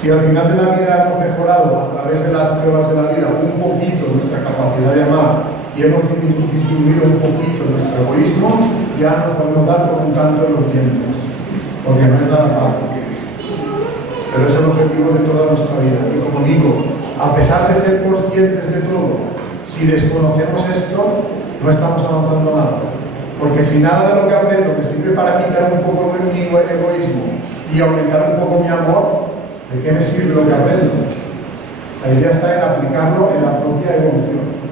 Si al final de la vida hemos mejorado a través de las pruebas de la vida un poquito nuestra capacidad de amar y hemos disminuido un poquito nuestro egoísmo, ya nos podemos dar por un canto en los dientes, porque no es nada fácil. Pero es el objetivo de toda nuestra vida. Y como digo, a pesar de ser conscientes de todo, si desconocemos esto, no estamos avanzando nada. Porque si nada de lo que aprendo me sirve para quitar un poco mi egoísmo y aumentar un poco mi amor, ¿de qué me sirve lo que aprendo? La idea está en aplicarlo en la propia evolución.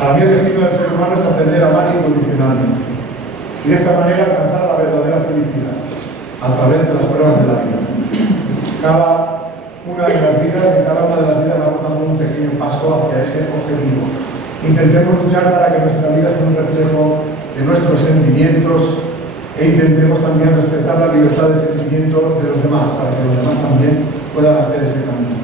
Para mí el destino del ser humano es aprender a amar incondicionalmente y de esta manera alcanzar la verdadera felicidad a través de las pruebas de la vida. Cada una de las vidas y cada una de las vidas va contando un pequeño pequeño paso hacia ese objetivo. Intentemos luchar para que nuestra vida sea un reflejo de nuestros sentimientos e intentemos también respetar la libertad de sentimiento de los demás, para que los demás también puedan hacer ese camino.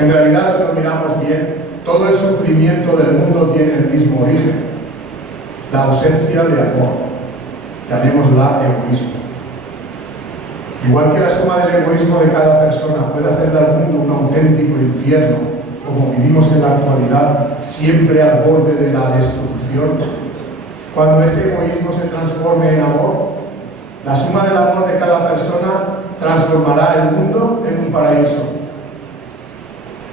En realidad, si lo miramos bien, todo el sufrimiento del mundo tiene el mismo origen: la ausencia de amor. Llamémosla egoísmo. Igual que la suma del egoísmo de cada persona puede hacer del mundo un auténtico infierno, como vivimos en la actualidad, siempre al borde de la destrucción, cuando ese egoísmo se transforme en amor, la suma del amor de cada persona transformará el mundo en un paraíso.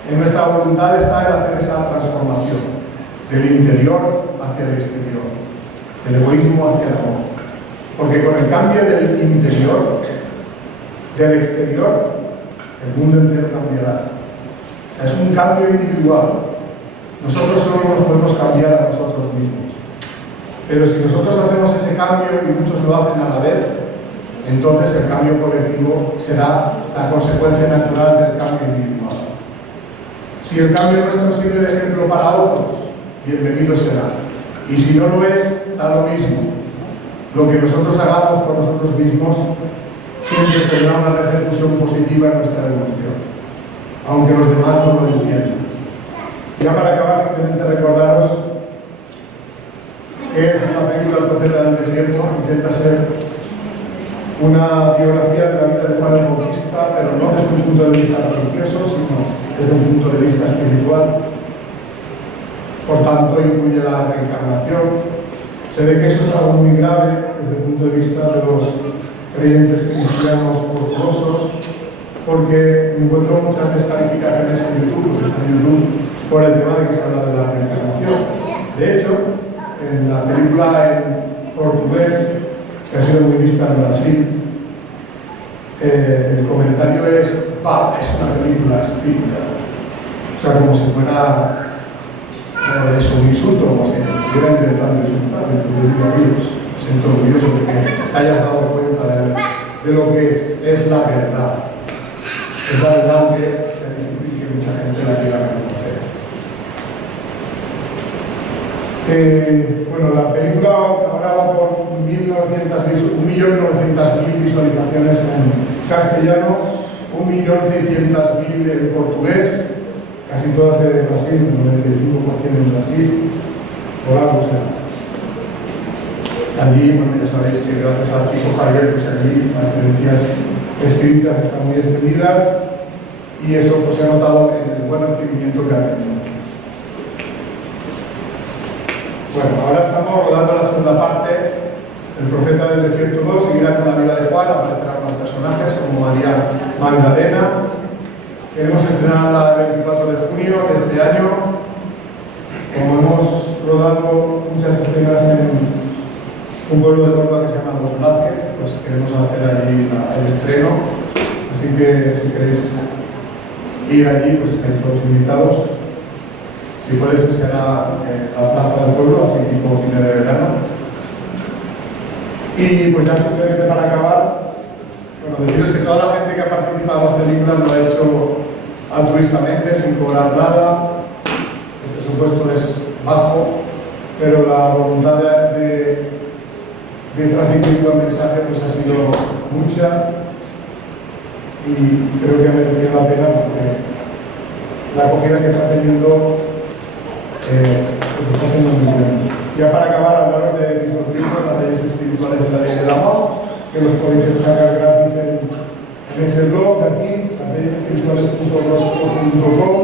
En nuestra voluntad está el hacer esa transformación, del interior hacia el exterior, del egoísmo hacia el amor. Porque con el cambio del interior, del exterior, el mundo entero cambiará. O sea, es un cambio individual. Nosotros solo nos podemos cambiar a nosotros mismos. Pero si nosotros hacemos ese cambio y muchos lo hacen a la vez, entonces el cambio colectivo será la consecuencia natural del cambio individual. Si el cambio nuestro sirve de ejemplo para otros, bienvenido será. Y si no lo es, da lo mismo. Lo que nosotros hagamos por nosotros mismos siempre tendrá una repercusión positiva en nuestra evolución, aunque los demás no lo entiendan. Ya para acabar, simplemente recordaros que es la película El profeta del desierto. Intenta ser una biografía de la vida de Juan el Bautista, pero no desde un punto de vista religioso, sino desde un punto de vista espiritual. Por tanto, incluye la reencarnación. Se ve que eso es algo muy grave desde el punto de vista de los creyentes cristianos ortodoxos, porque encuentro muchas descalificaciones en YouTube, por el tema de que se habla de la reencarnación. De hecho, en la película en portugués, que ha sido muy vista en Brasil, el comentario es: "Bah, es una película espírita". O sea, como si fuera es un insulto, como si estuviera intentando insultar. Me siento orgulloso de que te hayas dado cuenta de lo que es la verdad. Es la verdad que es difícil que mucha gente la quiera reconocer. Bueno, la película ahora va por 1.900.000 visualizaciones en castellano, 1.600.000 en portugués, casi todas de Brasil, 95% en Brasil. Hola, o sea, allí, bueno, ya sabéis que gracias al chico Javier, pues allí las creencias espíritas están muy extendidas y eso pues se ha notado en el buen recibimiento que ha tenido. Bueno, ahora estamos rodando la segunda parte. El profeta del desierto 2 seguirá con la vida de Juan, aparecerán más personajes como María Magdalena. Queremos estrenarla el 24 de junio de este año. Como hemos rodado muchas escenas en un pueblo de Córdoba que se llama Los Blázquez, pues queremos hacer allí el estreno. Así que si queréis ir allí, pues estáis todos invitados. Si puede ser, será la plaza del pueblo, así tipo cine de verano. Y pues ya simplemente para acabar, bueno, deciros que toda la gente que ha participado en las películas lo ha hecho altruistamente, sin cobrar nada. El presupuesto es bajo, pero la voluntad de transmitir un mensaje pues ha sido mucha y creo que ha merecido la pena porque la acogida que está teniendo pues está siendo muy buena. Ya para acabar, hablaros de mis dos libros, Las leyes espirituales de la ley del amor, que los podéis descargar gratis en ese blog de aquí, lasleyesespirituales.blogspot.com,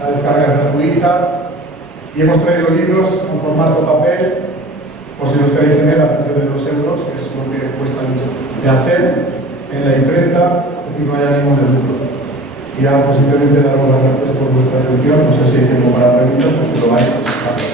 la descarga es gratuita. Y hemos traído libros en formato papel, por si los queréis tener a precio de 2 euros, que es lo que cuesta de hacer en la imprenta, y no haya ningún lucro. Y ya, pues simplemente daros las gracias por vuestra atención. No sé si hay tiempo para preguntas, pero si lo vais, pues,